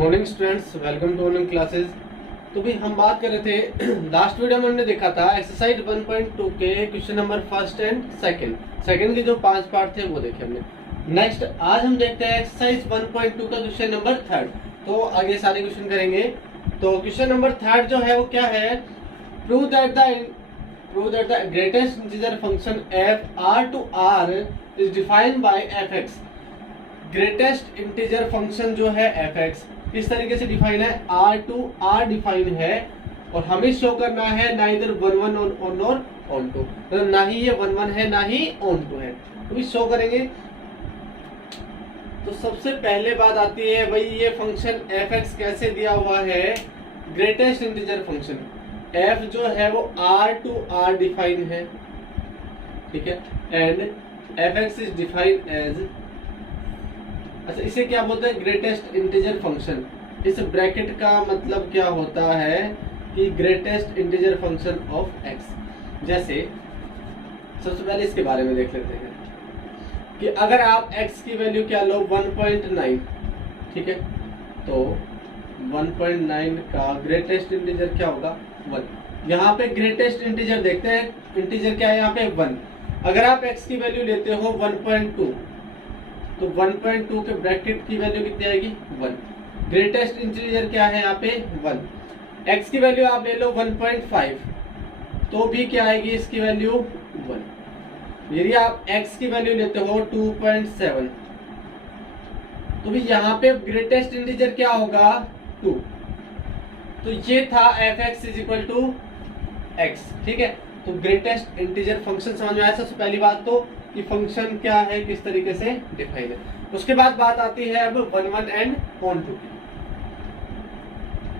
Morning students, welcome to online classes. तो भी हम बात कर रहे थे लास्ट वीडियो में हमने देखा था एक्सरसाइज 1.2 के question number first and second के जो 5 पार्ट थे वो देखे हमने। नेक्स्ट आज हम देखते हैं एक्सरसाइज 1.2 का क्वेश्चन नंबर थर्ड। तो आगे सारे क्वेश्चन करेंगे। तो क्वेश्चन नंबर थर्ड जो है वो क्या है, prove that the greatest integer function f r to r is defined by fx। Greatest integer function जो है fx किस तरीके से डिफाइन है, r to r डिफाइन है और हमें शो करना है नाइदर 1 1 ऑन और ऑन टू, मतलब ना ही ये 1 1 है ना ही ऑन टू है, तो भी शो करेंगे। तो सबसे पहले बात आती है भाई ये फंक्शन fx कैसे दिया हुआ है, ग्रेटेस्ट इंटीजर फंक्शन f जो है वो r to r डिफाइन है, ठीक है, and fx is defined as, अच्छा इसे क्या बोलते हैं, ग्रेटेस्ट इंटीजर फंक्शन। इस ब्रैकेट का मतलब क्या होता है कि greatest integer function of x। जैसे सबसे पहले इसके बारे में देख लेते हैं कि अगर आप x की वैल्यू क्या लो 1.9, ठीक है, तो 1.9 का ग्रेटेस्ट इंटीजर क्या होगा 1। यहाँ पे ग्रेटेस्ट इंटीजर देखते हैं, इंटीजर क्या है यहाँ पे 1। अगर आप x की वैल्यू लेते हो 1.2 तो 1.2 के ब्रैकेट की वैल्यू कितनी आएगी 1। ग्रेटेस्ट इंटीजर क्या है यहाँ पे 1। x की वैल्यू आप ले लो 1.5 तो भी क्या आएगी इसकी वैल्यू 1। यदि आप x की वैल्यू लेते हो 2.7 तो भी यहाँ पे ग्रेटेस्ट इंटीजर क्या होगा 2। तो ये था fx is equal to x, ठीक है। तो ग्रेटेस्ट इंटीजर फंक्शन समझ में आया। सबसे पहली बात तो कि फंक्शन क्या है, किस तरीके से डिफाइन है। उसके बाद बात आती है अब 1 1 एंड ऑन टू।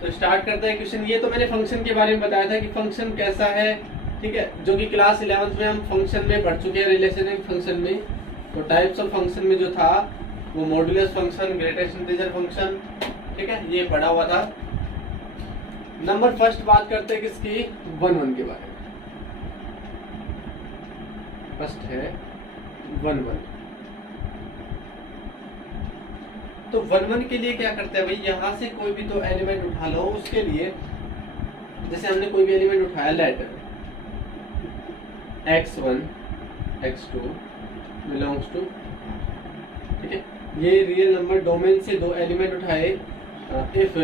तो स्टार्ट करते हैं क्वेश्चन। ये तो मैंने फंक्शन के बारे में बताया था कि फंक्शन कैसा है, ठीक है, जो कि क्लास 11th में हम फंक्शन में पढ़ चुके हैं, रिलेशनल फंक्शन में। तो टाइप्स ऑफ फंक्शन में जो था वो modulus function, greatest integer function, ठीक है, ये पढ़ा हुआ था। नंबर फर्स्ट बात करते हैं किसकी, 1 1 के बारे में। फर्स्ट है 1 1। तो 1 1 के लिए क्या करते हैं भाई, यहां से कोई भी तो एलिमेंट उठा लो। उसके लिए जैसे हमने कोई भी एलिमेंट उठाया, late x1 x2 belongs to, ठीक है, ये रियल नंबर डोमेन से दो एलिमेंट उठाए। If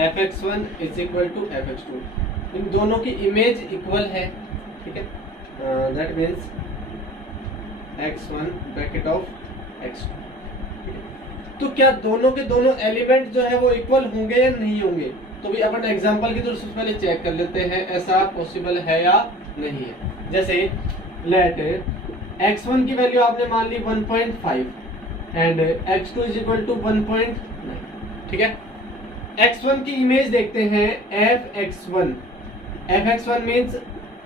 fx1 is equal to fx2, इन दोनों की इमेज इक्वल है, ठीक है, that means x1 bracket of x2, ठीक है। तो क्या दोनों के दोनों एलिमेंट जो है वो इक्वल होंगे या नहीं होंगे, तो भी अपन एग्जांपल की तरफ से पहले चेक कर लेते हैं ऐसा पॉसिबल है या नहीं है। जैसे लेट x1 की वैल्यू आपने मान ली 1.5 and x2 is equal to 1.9, ठीक है। x1 की इमेज देखते हैं fx1, fx1 मीन्स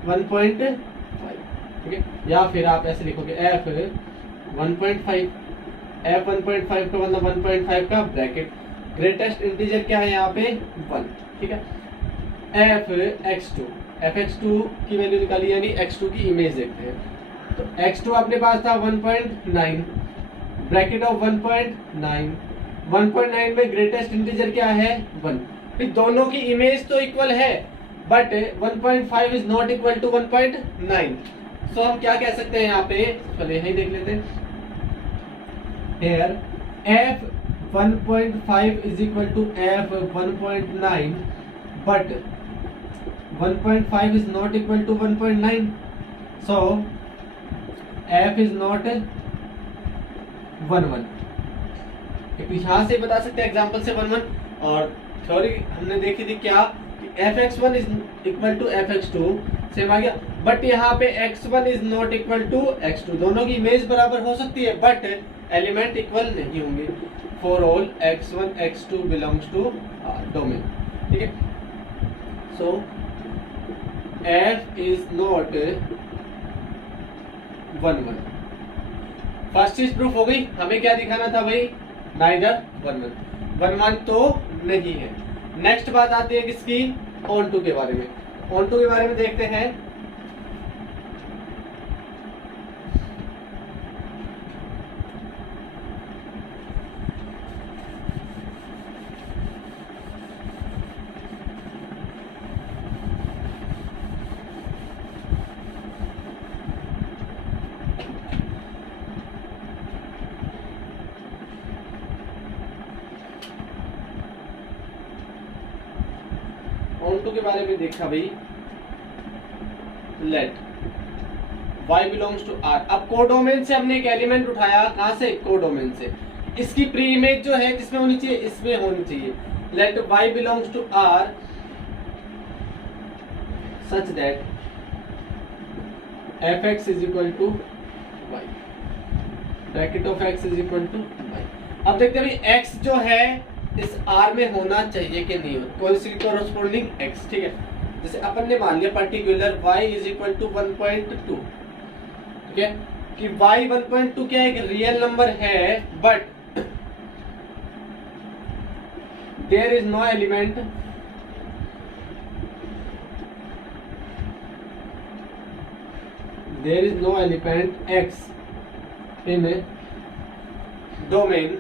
1.5, ठीक है, या फिर आप ऐसे लिखोगे f 1.5, f 1.5 का मतलब 1.5 का ब्रैकेट, ग्रेटेस्ट इंटीजर क्या है यहाँ पे 1, ठीक है। fx2 की वैल्यू निकाली, यानी x2 की इमेज देखते हैं। तो x2 अपने पास था 1.9, ब्रैकेट ऑफ 1.9 में ग्रेटेस्ट इंटीजर क्या है 1। फिर दोनों की इमेज तो इक्वल है but 1.5 is not equal to 1.9। So हम क्या कह सकते हैं यहाँ पे, चलिए यही देख लेते हैं। Here f 1.5 is equal to f 1.9 but 1.5 is not equal to 1.9, so f is not 1 1। यहाँ से बता सकते हैं एग्जांपल से 1 1। और थ्योरी हमने देखी थी क्या कि fx1 is equal to fx2, same आ गया, बट यहाँ पे x1 is not equal to x2। दोनों की इमेज बराबर हो सकती है बट एलिमेंट इक्वल नहीं होंगे। For all x1 x2 belongs to domain, ठीक है। So f is not 1 1। First चीज प्रूफ हो गई। हमें क्या दिखाना था भाई, नाइदर 1 1 तो नहीं है। नेक्स्ट बात आती है किसकी, ऑन टू के बारे में। ऑन टू के बारे में देखते हैं। 2 के बारे में देखा भाई, let y belongs to r। अब कोडोमेन से हमने एक एलिमेंट उठाया, कहां से? कोडोमेन से। इसकी प्री इमेज जो है किसमें होनी चाहिए? इसमें होनी चाहिए। Let y belongs to r such that fx is equal to y, bracket of x is equal to y। अब देखते हैं भाई x जो है इस r में होना चाहिए कि नहीं होना, कोरोस्पोंडिंग x, ठीक है। जैसे अपन ने मान लिया particular y is equal to 1.2, ठीक है, कि y 1.2 क्या एक रियल नंबर है, but there is no element x in domain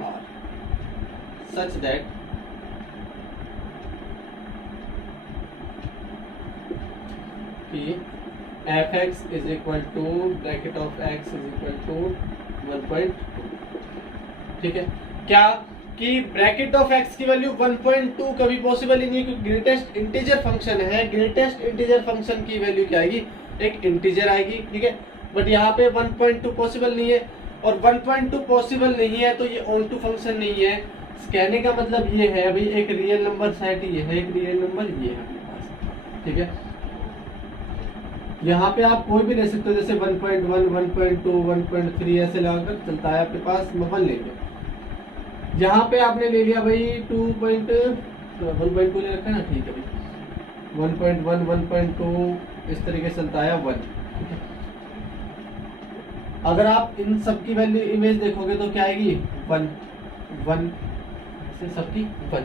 R such that कि fx is equal to bracket of x is equal to 1.2, ठीक है। क्या कि ब्रैकेट ऑफ x की वैल्यू 1.2 कभी पॉसिबल ही नहीं, क्योंकि ग्रेटेस्ट इंटीजर फंक्शन है। ग्रेटेस्ट इंटीजर फंक्शन की वैल्यू क्या आएगी? एक इंटीजर आएगी, ठीक है। बट यहाँ पे 1.2 पॉसिबल नहीं है, और 1.2 पॉसिबल नहीं है तो ये ऑन टू फंक्शन नहीं है। कहने का मतलब ये है भाई, एक रियल नंबर सेट ये है, एक रियल नंबर ये है अपने पास, ठीक है। यहाँ पे आप कोई भी ले सकते हो, जैसे 1.1, 1.2, 1.3 ऐसे लगाकर चलता है आपके पास, मैं लेंगे। यहाँ पे आपने ले लिया भाई 1.2 ले रखा है ना, ठीक है भाई, 1.1, 1.2 इस तरीके से चलता है 1। अगर आप इन सबकी वैल्यू इमेज देखोगे तो क्या आएगी? 1 1 से सबकी 1।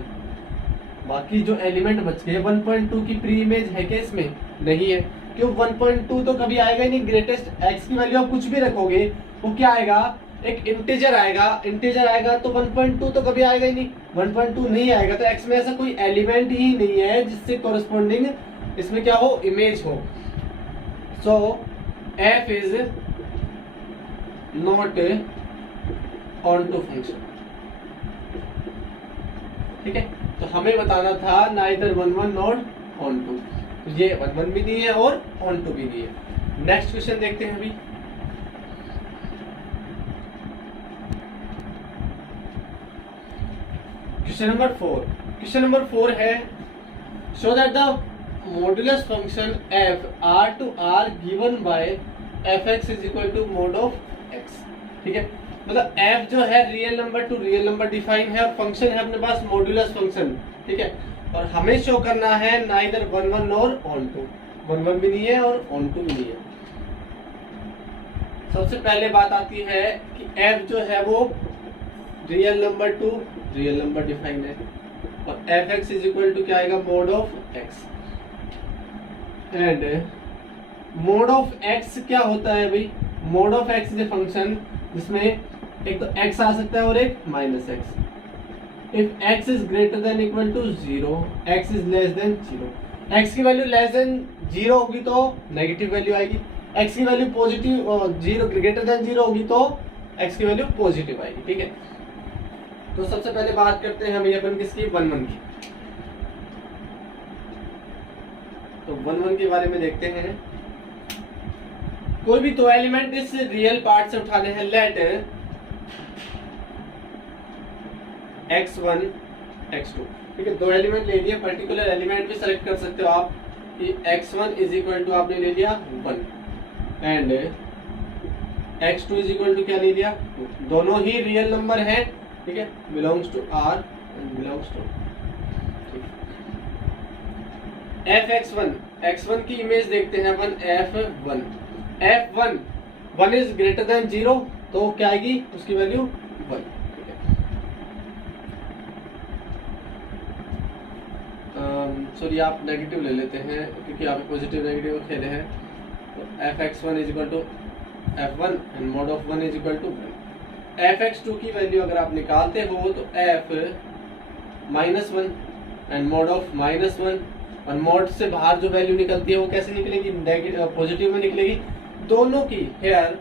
बाकी जो एलिमेंट बच गए 1.2 की प्री इमेज है क्या इसमें? नहीं है, क्यों? 1.2 तो कभी आएगा ही नहीं। ग्रेटेस्ट x की वैल्यू आप कुछ भी रखोगे वो क्या आएगा? एक इंटीजर आएगा। इंटीजर आएगा तो 1.2 तो कभी आएगा ही नहीं, 1.2 नहीं आएगा तो x में ऐसा कोई एलिमेंट ही नहीं है जिससे कोरस्पोंडिंग इसमें क्या हो? इमेज हो। So f is not onto function, ठीक है। तो हमें बताना था नाइदर 1 नॉट ऑन टू, ये 1 भी नहीं है और ऑन टू भी नहीं है। नेक्स्ट क्वेश्चन देखते हैं अभी। Question number 4। क्वेश्चन नंबर 4 है, show that the modulus function f r to r given by fx is equal to mod of x, ठीक है। मतलब f जो है real number to real number define है, और फंक्शन है अपने पास मॉडुलस फंक्शन, ठीक है। और हमें शो करना है नाइदर 1 और ऑन टू, 1 भी नहीं है और ऑन टू भी नहीं है। सबसे पहले बात आती है कि f जो है वो real number to real number define है, और fx इज इक्वल टू क्या आएगा? Mode of x। And mod of x क्या होता है भाई? Mode of x is a function जिसमें एक तो x आ सकता है और एक -x। If x is greater than equal to 0, x is less than 0, x की वैल्यू लेस देन 0 होगी तो नेगेटिव वैल्यू आएगी, x की वैल्यू पॉजिटिव 0 ग्रेटर देन 0 होगी तो x की वैल्यू पॉजिटिव आएगी, ठीक है। तो सबसे पहले बात करते हैं हम ये अपन किसकी? 1 की। तो 1 के बारे में देखते हैं। कोई भी दो एलिमेंट इस रियल पार्ट से उठाने हैं। लेट x1 x2, ठीक है। दो एलिमेंट ले लिए, पर्टिकुलर एलिमेंट भी सेलेक्ट कर सकते हो आप कि x1 इज इक्वल टू आपने ले लिया 1 and x2 is equal to क्या ले लिया? 2। दोनों ही रियल नंबर हैं, ठीक है, belongs to r and belongs to x1 की इमेज देखते हैं अपन। f1 1 इज ग्रेटर देन 0 तो क्या आएगी? उसकी वैल्यू 1, ठीक है। सॉरी आप नेगेटिव ले लेते हैं क्योंकि आप पॉजिटिव नेगेटिव खेले हैं। तो fx1 is equal to f1 and mod of 1 is equal to 1। fx2 की वैल्यू अगर आप निकालते हो तो f -1 एंड मोड ऑफ -1, और मोड से बाहर जो वैल्यू निकलती है वो कैसे निकलेगी? नेगेटिव पॉजिटिव में निकलेगी। दोनों की hair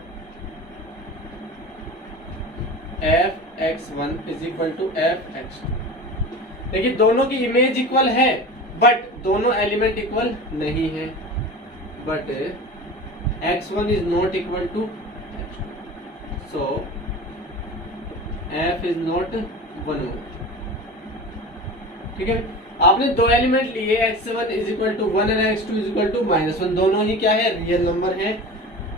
fx1 is equal to fx2। देखिए दोनों की इमेज इक्वल है बट दोनों एलिमेंट इक्वल नहीं है, but x1 is not equal to x2, so f is not 1 1। ठीक है, आपने दो एलिमेंट लिए, x1 इज इक्वल टू 1 और x2 इज इक्वल टू -1, दोनों ही क्या है, रियल नंबर है।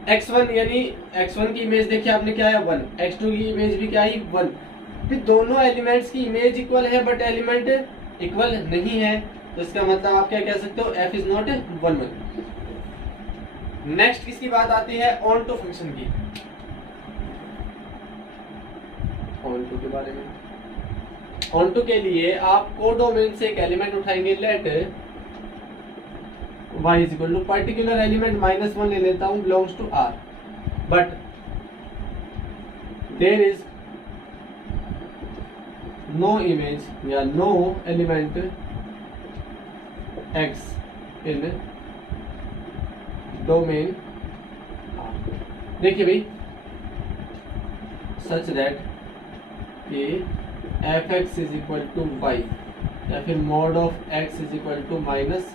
x1 यानी x1 की इमेज देखिए आपने क्या है 1, x2 की इमेज भी क्या है 1। फिर दोनों एलिमेंट्स की इमेज इक्वल है बट एलिमेंट इक्वल नहीं है, तो इसका मतलब आप क्या कह सकते हो, f इज नॉट 1 1। नेक्स्ट किसकी बात आती है, ऑन टू फंक्शन की। ऑन टू के बारे में, ऑन टू के लिए आप कोडोमेन से एक एलिमेंट उठाएंगे, let y is equal to particular element -1 ले लेता हूं, belongs to r, but there is no image या no element x in domain. देखिए भाई, सच दैट कि f(x) is equal to y या फिर mod of x is equal to -1।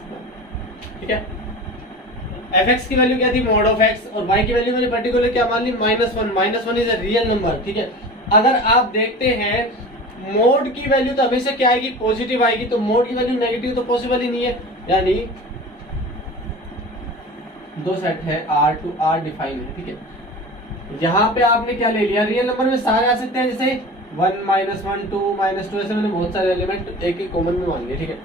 ठीक है, f(x) की वैल्यू क्या थी, मॉड ऑफ x, और y की वैल्यू मैंने पर्टिकुलर क्या मान ली, -1। -1 इज अ रियल नंबर। ठीक है, अगर आप देखते हैं मोड की वैल्यू तो हमेशा क्या आएगी, पॉजिटिव आएगी, तो मोड की वैल्यू नेगेटिव तो पॉसिबल ही नहीं है। यानी दो सेट है, r टू r डिफाइन है। ठीक है, यहाँ पे आपने क्या ले लिया, रियल नंबर में सारे आ सकते हैं, जैसे 1 -1 2 -2, ऐसे मैंने बहुत सारे एलिमेंट एक एक कॉमन में मान लिए। ठीक है,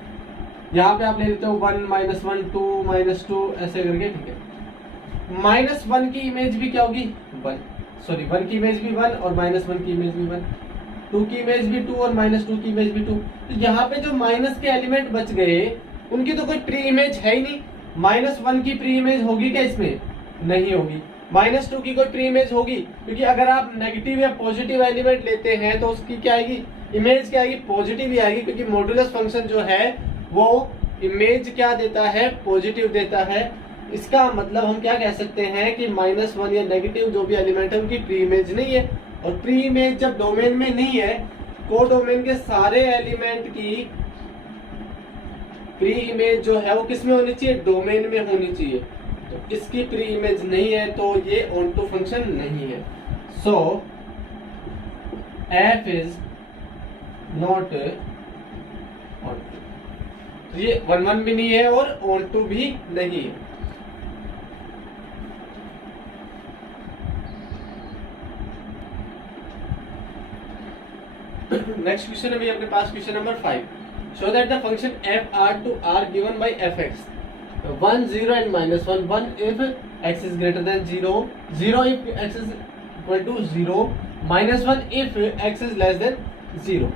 यहाँ पे आप ले लेते हो 1 -1 2 -2 ऐसे करके। ठीक है, -1 की इमेज भी क्या होगी 1, सॉरी 1 की इमेज भी 1 और -1 की इमेज भी 1, 2 की इमेज भी 2 और -2 की इमेज भी 2। तो यहाँ पे जो माइनस के एलिमेंट बच गए उनकी तो कोई प्री इमेज है ही नहीं। -1 की प्री इमेज होगी क्या, इसमें नहीं होगी। -2 की कोई प्री इमेज होगी, क्योंकि अगर आप नेगेटिव या पॉजिटिव एलिमेंट लेते हैं तो उसकी क्या आएगी, इमेज क्या आएगी, पॉजिटिव ही आएगी, क्योंकि मॉड्यूलस फंक्शन जो है वो इमेज क्या देता है, पॉजिटिव देता है। इसका मतलब हम क्या कह सकते हैं कि -1 या नेगेटिव जो भी एलिमेंट है उनकी प्री इमेज नहीं है। और प्री इमेज जब डोमेन में नहीं है, कोडोमेन के सारे एलिमेंट की प्री इमेज जो है वो किस में होनी चाहिए, डोमेन में होनी चाहिए। तो इसकी प्री इमेज नहीं है तो ये ऑन टू फंक्शन नहीं है। So f is not onto, तो ये 1 1 भी नहीं है और ऑन टू भी नहीं है। नेक्स्ट क्वेश्चन है अपने पास, question number 5। Show that the function f r to r given by fx 1 0 and -1 1 if x is greater than 0 0 if x is equal to 0 -1 if x is less than 0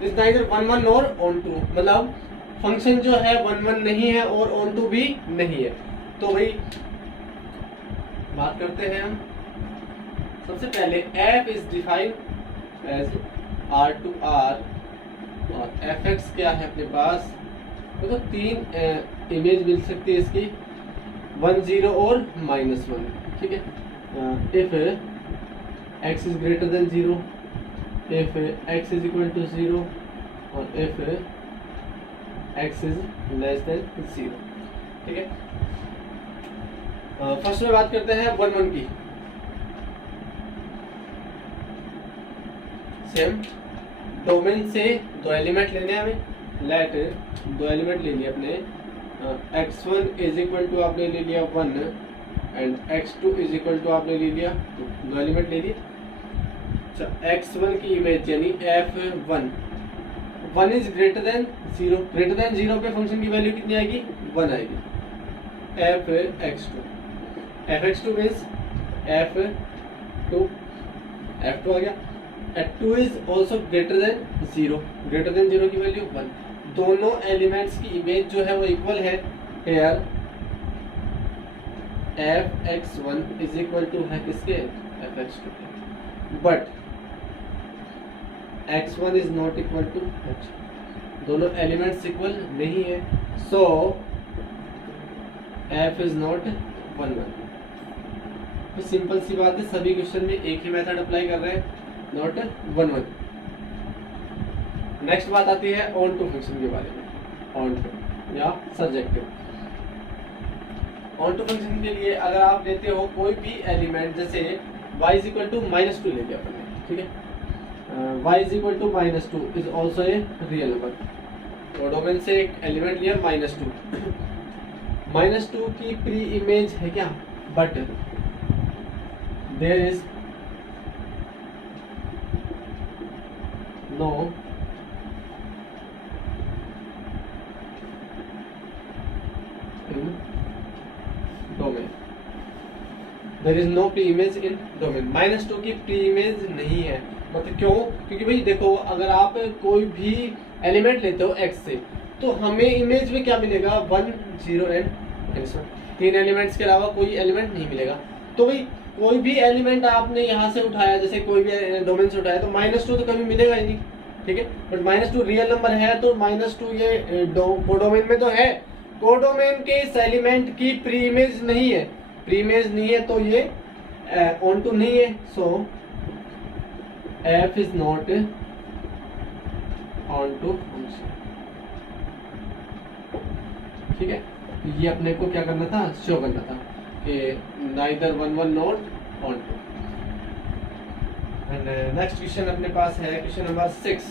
is neither 1 1 nor on 2। मतलब function जो है 1 1 नहीं है और on 2 भी नहीं है। तो भाई बात करते हैं हम। सबसे पहले f is defined as r to r और fx क्या है अपने पास, तो तीन इमेज मिल सकती है इसकी, 1 0 और -1। ठीक है, if x is greater than 0, if x is equal to 0 और if x is less than 0। ठीक है, फर्स्ट में बात करते हैं 1 1 की। सेम डोमेन से दो एलिमेंट लेने हैं हमें, लेट दो एलिमेंट ले लिए अपने, x1 इज इक्वल टू आपने ले लिया 1 and x2 is equal to आपने ले लिया 2, दो एलिमेंट ले लिए। अच्छा, x1 की इमेज यानी f1 1 is greater than 0, greater than 0 पे फंक्शन की वैल्यू कितनी आएगी, 1 आएगी। fx2 मीन्स f2 आ गया। f2 is also greater than 0, greater than 0 की वैल्यू 1। दोनों एलिमेंट्स की इमेज जो है वो इक्वल है। here fx1 is equal to है किसके, fx2 के, but x1 is not equal to h, दोनों एलिमेंट्स इक्वल नहीं है। so f is not 1 1। तो सिंपल सी बात है, सभी क्वेश्चन में एक ही मेथड अप्लाई कर रहे हैं, नॉट 1 1। नेक्स्ट बात आती है ऑन टू फंक्शन के बारे में। ऑन टू या सर्जेक्टिव। ऑन टू फंक्शन के लिए अगर आप लेते हो कोई भी एलिमेंट, जैसे y इज इक्वल टू -2 ले लिया अपन ने, ठीक है, y is equal to -2 is also a real number, तो डोमेन से एक एलिमेंट लिया -2। -2 की प्री इमेज है क्या, but there is no in domain, there is no preimage in domain. -2 की प्री इमेज नहीं है, मतलब क्यों, क्योंकि भाई देखो अगर आप कोई भी एलिमेंट लेते हो x से, तो हमें इमेज में क्या मिलेगा, 1 0 एंड -1, 3 एलिमेंट्स के अलावा कोई एलिमेंट नहीं मिलेगा। तो भाई कोई भी एलिमेंट आपने यहाँ से उठाया, जैसे कोई भी डोमेन से उठाया, तो -2 तो कभी मिलेगा ही नहीं, ठीक है। बट -2 रियल नंबर है, तो -2 ये कोडोमेन में तो है, कोडोमेन के इस एलिमेंट की प्री इमेज नहीं है, प्री इमेज नहीं है तो ये ऑन टू नहीं है। So f is not onto function, ठीक है। ये अपने को क्या करना था, शो करना था कि neither 1 1 not onto. And next question अपने पास है क्वेश्चन नंबर 6।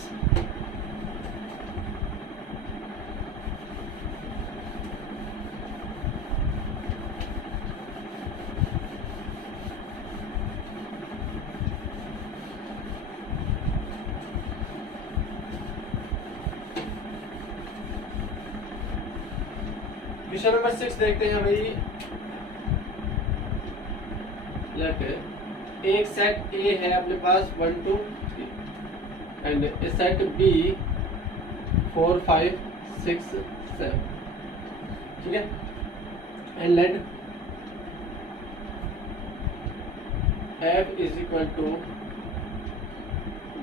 क्वेश्चन नंबर 6 देखते हैं भाई। लेट एक सेट ए है अपने पास 1 2 3 एंड ए सेट बी 4 5 6 7, ठीक है। And let f is equal to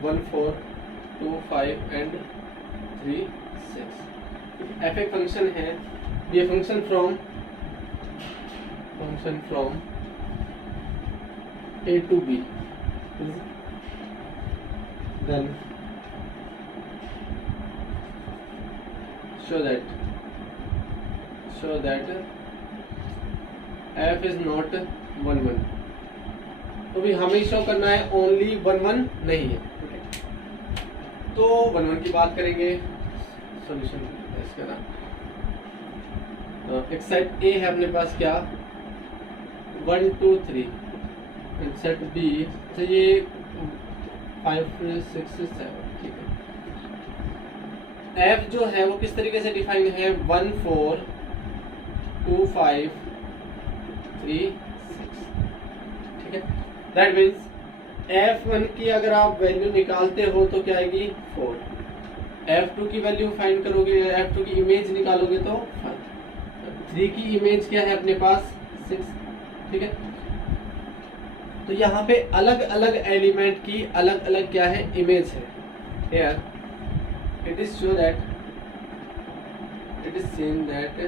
1 4 2 5 and 3 6। f एक फंक्शन है, ये function from a to b, then show that f is not 1 1, तो भी हमें शो करना है ओनली 1 1 नहीं है, तो 1 1 की बात करेंगे। सॉल्यूशन इसका ना एक सेट ए है अपने पास क्या 1 2 3 एंड सेट बी, तो ये 5 6 7, ठीक है। एफ जो है वो किस तरीके से डिफाइन है, 1 4 2 5 3 6, ठीक है। दैट मीन्स f1 की अगर आप वैल्यू निकालते हो तो क्या आएगी 4, f2 की वैल्यू फाइंड करोगे, f2 की इमेज निकालोगे तो 5, 3 की इमेज क्या है अपने पास 6, ठीक है। तो यहाँ पे अलग अलग एलिमेंट की अलग अलग क्या है इमेज है। Here it is show that it is seen that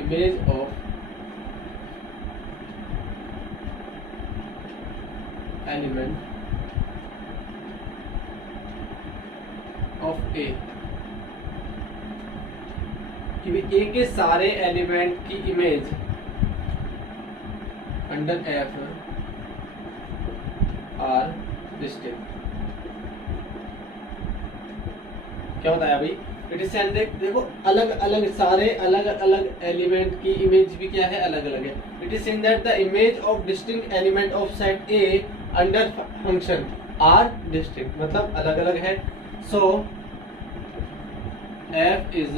image of element of A, कि भी ए के सारे एलिमेंट की image under F R distinct. क्या बताया भाई, इट इज देखो अलग अलग सारे अलग अलग एलिमेंट की इमेज भी क्या है अलग अलग है। It is saying that the image of distinct element of set A under function are distinct, मतलब अलग अलग है। सो f इज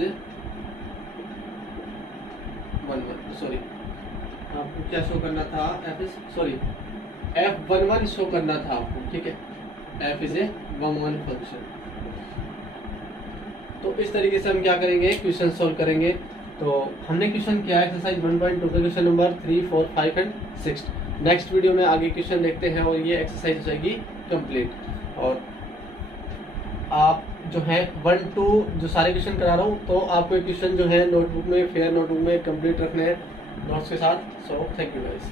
1 1, सॉरी आपको क्या शो करना था, f is sorry f11 show करना था आपको, ठीक है। f is a 1 1 function. तो इस तरीके से हम क्या करेंगे, क्वेश्चन सॉल्व करेंगे। तो हमने क्वेश्चन किया एक्सरसाइज 1.2 का question number 3 4 5 and 6। Next video में आगे क्वेश्चन देखते हैं और ये एक्सरसाइज हो जाएगी कंप्लीट। और आप जो है 1 2 जो सारे क्वेश्चन करा रहा हूँ, तो आपको क्वेश्चन जो है नोटबुक में फेयर नोटबुक में कंप्लीट रखने हैं। नोट्स के साथ। So thank you guys.